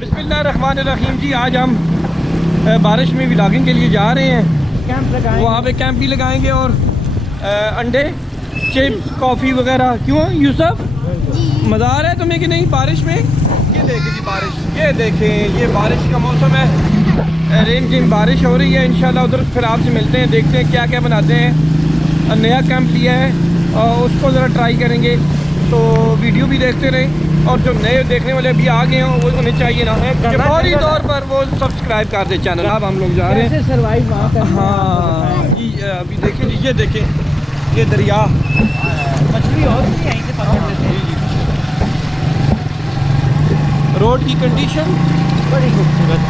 बिस्मिल्लाहिर्रहमानिर्रहीम जी, आज हम बारिश में व्लॉगिंग के लिए जा रहे हैं। कैंप लगाएंगे, वहाँ पे कैंप भी लगाएंगे और अंडे, चिप्स, कॉफ़ी वगैरह। क्यों यूसुफ, मज़ा आ रहा है तुम्हें कि नहीं बारिश में? ये देखें जी बारिश, ये देखें, ये बारिश का मौसम है, रेन की बारिश हो रही है। इंशाल्लाह उधर फिर आपसे मिलते हैं, देखते हैं क्या क्या बनाते हैं। नया कैंप लिया है और उसको ज़रा ट्राई करेंगे, तो वीडियो भी देखते रहें। और जो नए देखने वाले अभी आ गए हों वो उन्हें चाहिए ना फौरी तौर पर वो सब्सक्राइब कर दे चैनल। अब हम लोग जा रहे हैं सर्वाइव वहाँ करना है। हाँ जी, अभी देखें जी, ये देखें, ये दरिया, मछली और भी यहीं से पकड़ लेते हैं। रोड की कंडीशन बड़ी खूबसूरत।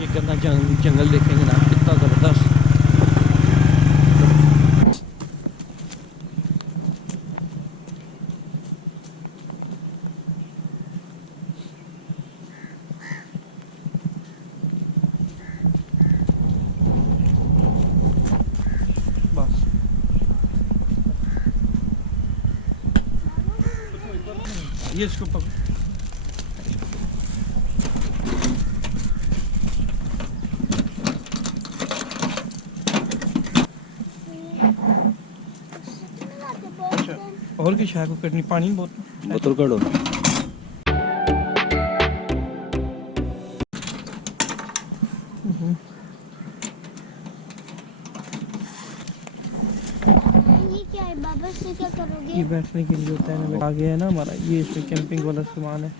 ये गंदा जंगल देखेंगे ना, कितना ज़बरदस्त। बस ये इसको पकड़। और की शायद को करनी, पानी बोतल करो। ये क्या है बाबा, इससे क्या करोगे? ये बैठने के लिए होता है ना, आगे है ना हमारा, ये इसमें कैंपिंग वाला सामान है।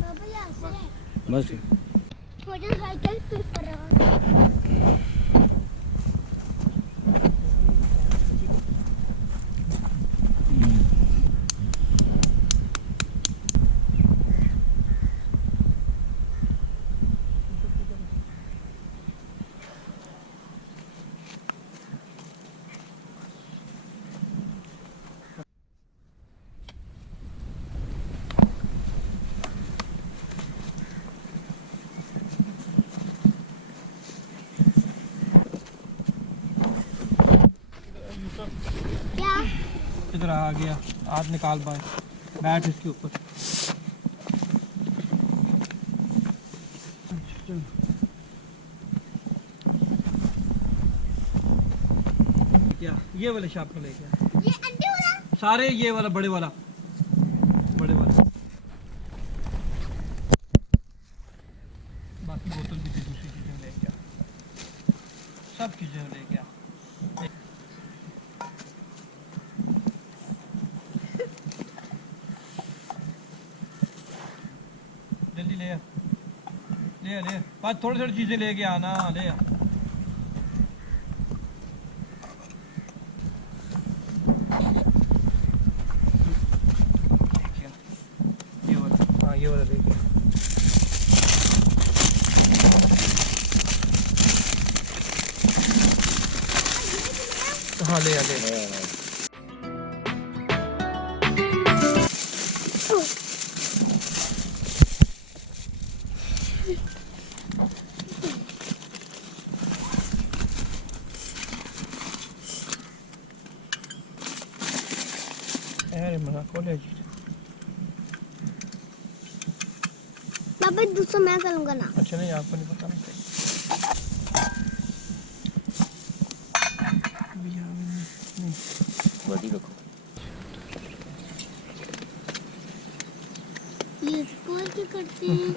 बाबा यहाँ से है। बस मोटरसाइकिल पे पर रहा। क्या? इधर आ गया, हाथ निकाल पाए, बैठ इसके ऊपर। क्या ये वाले शाप में लेके आ, ये अंडे वाला? सारे ये वाला बड़े वाला, बड़े वाला। बाकी बोतल भी दे, दूसरी चीजें लेके आ, सब चीजें लेके आ। जल्दी ले आ, ले आ, ले आ। बस थोड़ी थोड़ी चीजें लेके आना, ले आ। ये वाला, हाँ ये वाला लेके आ। हाँ ले आ, ले आ। अरे मना कॉलेज बाबा पापा दूसरा मैं करूंगा ना। अच्छा नहीं, आपको नहीं पता ना। नहीं, बड़ी रखो। ये कौन क्या करते हैं?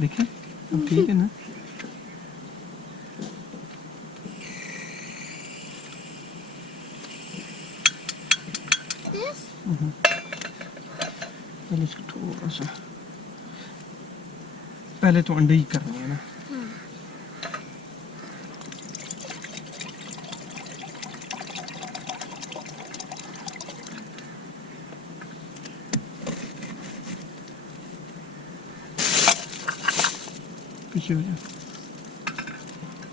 देखिए अब ठीक है ना। This? पहले इसको थोड़ा सा, पहले तो अंडे ही करने हैं ना। पीछे हो जा।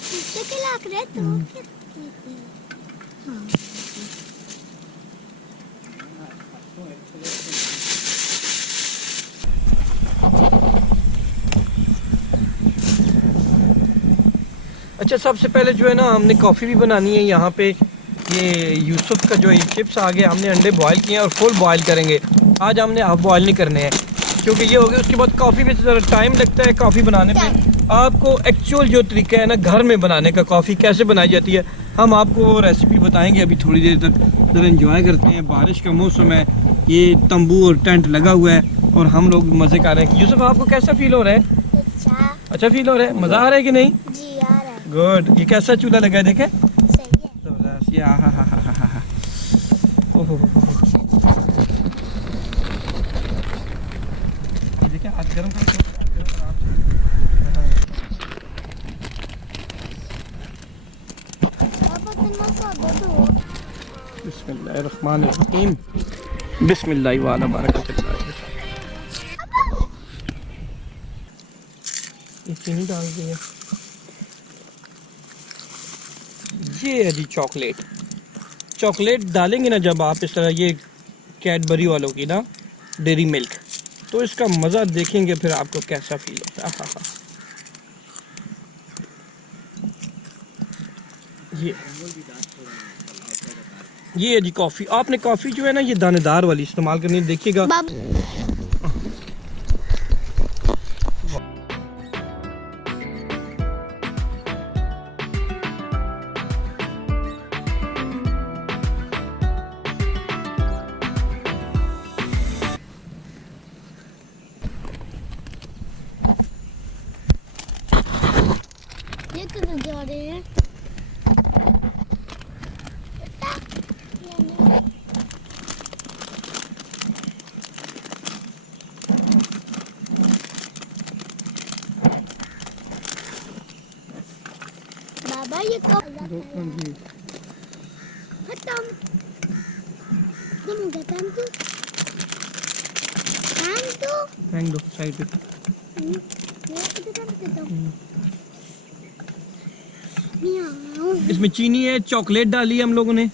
इससे क्या लग रहा है तो? हाँ। अच्छा, सबसे पहले जो है ना, हमने कॉफ़ी भी बनानी है यहाँ पे। ये यूसुफ का जो ये चिप्स आ गए, हमने अंडे बॉयल किए हैं और फुल बॉयल करेंगे। आज हमने हाफ बॉयल नहीं करने हैं, क्योंकि ये हो गया। उसके बाद कॉफ़ी में ज़रा टाइम लगता है कॉफ़ी बनाने पे। आपको एक्चुअल जो तरीका है ना घर में बनाने का, कॉफ़ी कैसे बनाई जाती है, हम आपको वो रेसिपी बताएंगे अभी थोड़ी देर तक। ज़रा एंजॉय करते हैं, बारिश का मौसम है, ये तंबू और टेंट लगा हुआ है और हम लोग मज़े कर रहे हैं। यूसुफ, आपको कैसा फील हो रहा है? अच्छा फील हो रहा है? मज़ा आ रहा है कि नहीं? जी आ रहा है। गुड। ये कैसा चूल्हा लगा है, देखे? सही है। जबरदस्त। ये हा। ओहो, ये देखे हाथ गर्म करके आराम पापा तुम मत दो। से। बिस्मिल्लाहिर्रहमानिर्रहीम। बिस्मिल्लाह वाला बरकत। ये चीनी डाल दी है। ये है जी चॉकलेट। चॉकलेट डालेंगे ना जब आप इस तरह, ये कैडबरी वालों की ना, डेरी मिल्क, तो इसका मज़ा देखेंगे फिर आपको कैसा फील होता है। हाँ। ये है जी कॉफ़ी। आपने कॉफ़ी जो है ना, ये दानेदार वाली इस्तेमाल करनी है, देखिएगा। ये किधर जा रहे हैं? बाबा ये कब खत्म? तुम क्या टाइम तो? फेंक दो साइड पे। ये किधर करते हो? इसमें चीनी है, चॉकलेट डाली है हम लोगों ने,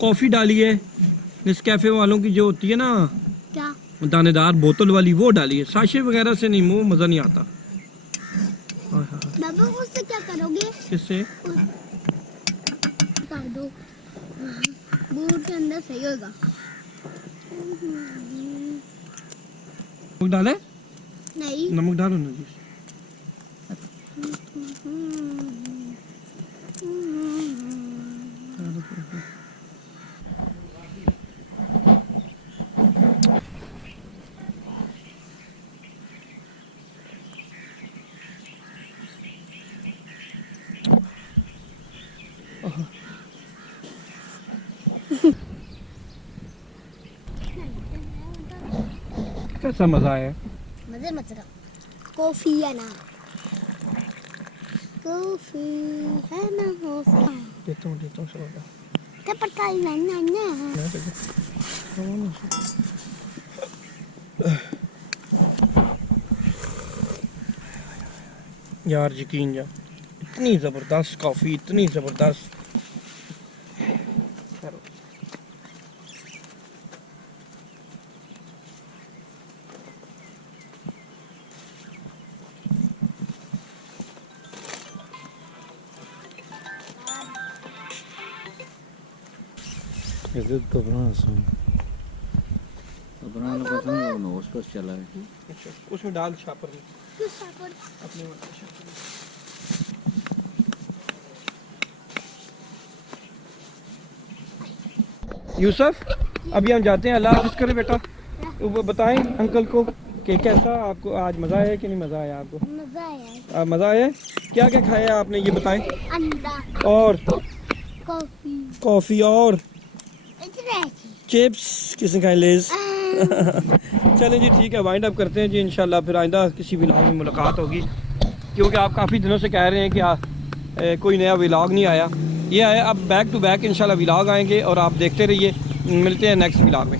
कॉफ़ी डाली है, नेस्कैफे वालों की जो होती है ना, क्या? दानेदार बोतल वाली, वो डाली है। साशे वगैरह से नहीं, वो मज़ा नहीं आता। बाबा उससे क्या करोगे? इससे कर दो, बूट के अंदर सही होगा। नमक डाले? नहीं। नमक डालो ना जी। कैसा मज़ा आया? मजे का। कॉफी है ना, कॉफी है ना, देता हूँ शोर। क्या पता है ना। यार यकीन जा, इतनी ज़बरदस्त कॉफ़ी, इतनी ज़बरदस्त। Esatto, bravo. बना लो पसंद और नो उस पर चला है अच्छा उसमें डाल शापर में किस शापर अपने वाले शापर में। यूसुफ अभी हम जाते हैं, अल्लाह हाफ़िज़ करें बेटा। वो बताएं अंकल को कि कैसा आपको आज मज़ा आया कि नहीं मज़ा आया आपको? मजा आया मज़ा आया? क्या क्या खाया आपने ये बताएं। अंडा और कॉफी कॉफ़ी और इतना चिप्स किसने खाए? लेज़। चलें जी ठीक है, वाइंड अप करते हैं जी। इंशाल्लाह फिर आइंदा किसी व्लॉग में मुलाकात होगी, क्योंकि आप काफ़ी दिनों से कह रहे हैं कि कोई नया व्लॉग नहीं आया। ये आया, अब बैक टू बैक इंशाल्लाह व्लॉग आएंगे और आप देखते रहिए। मिलते हैं नेक्स्ट व्लॉग में।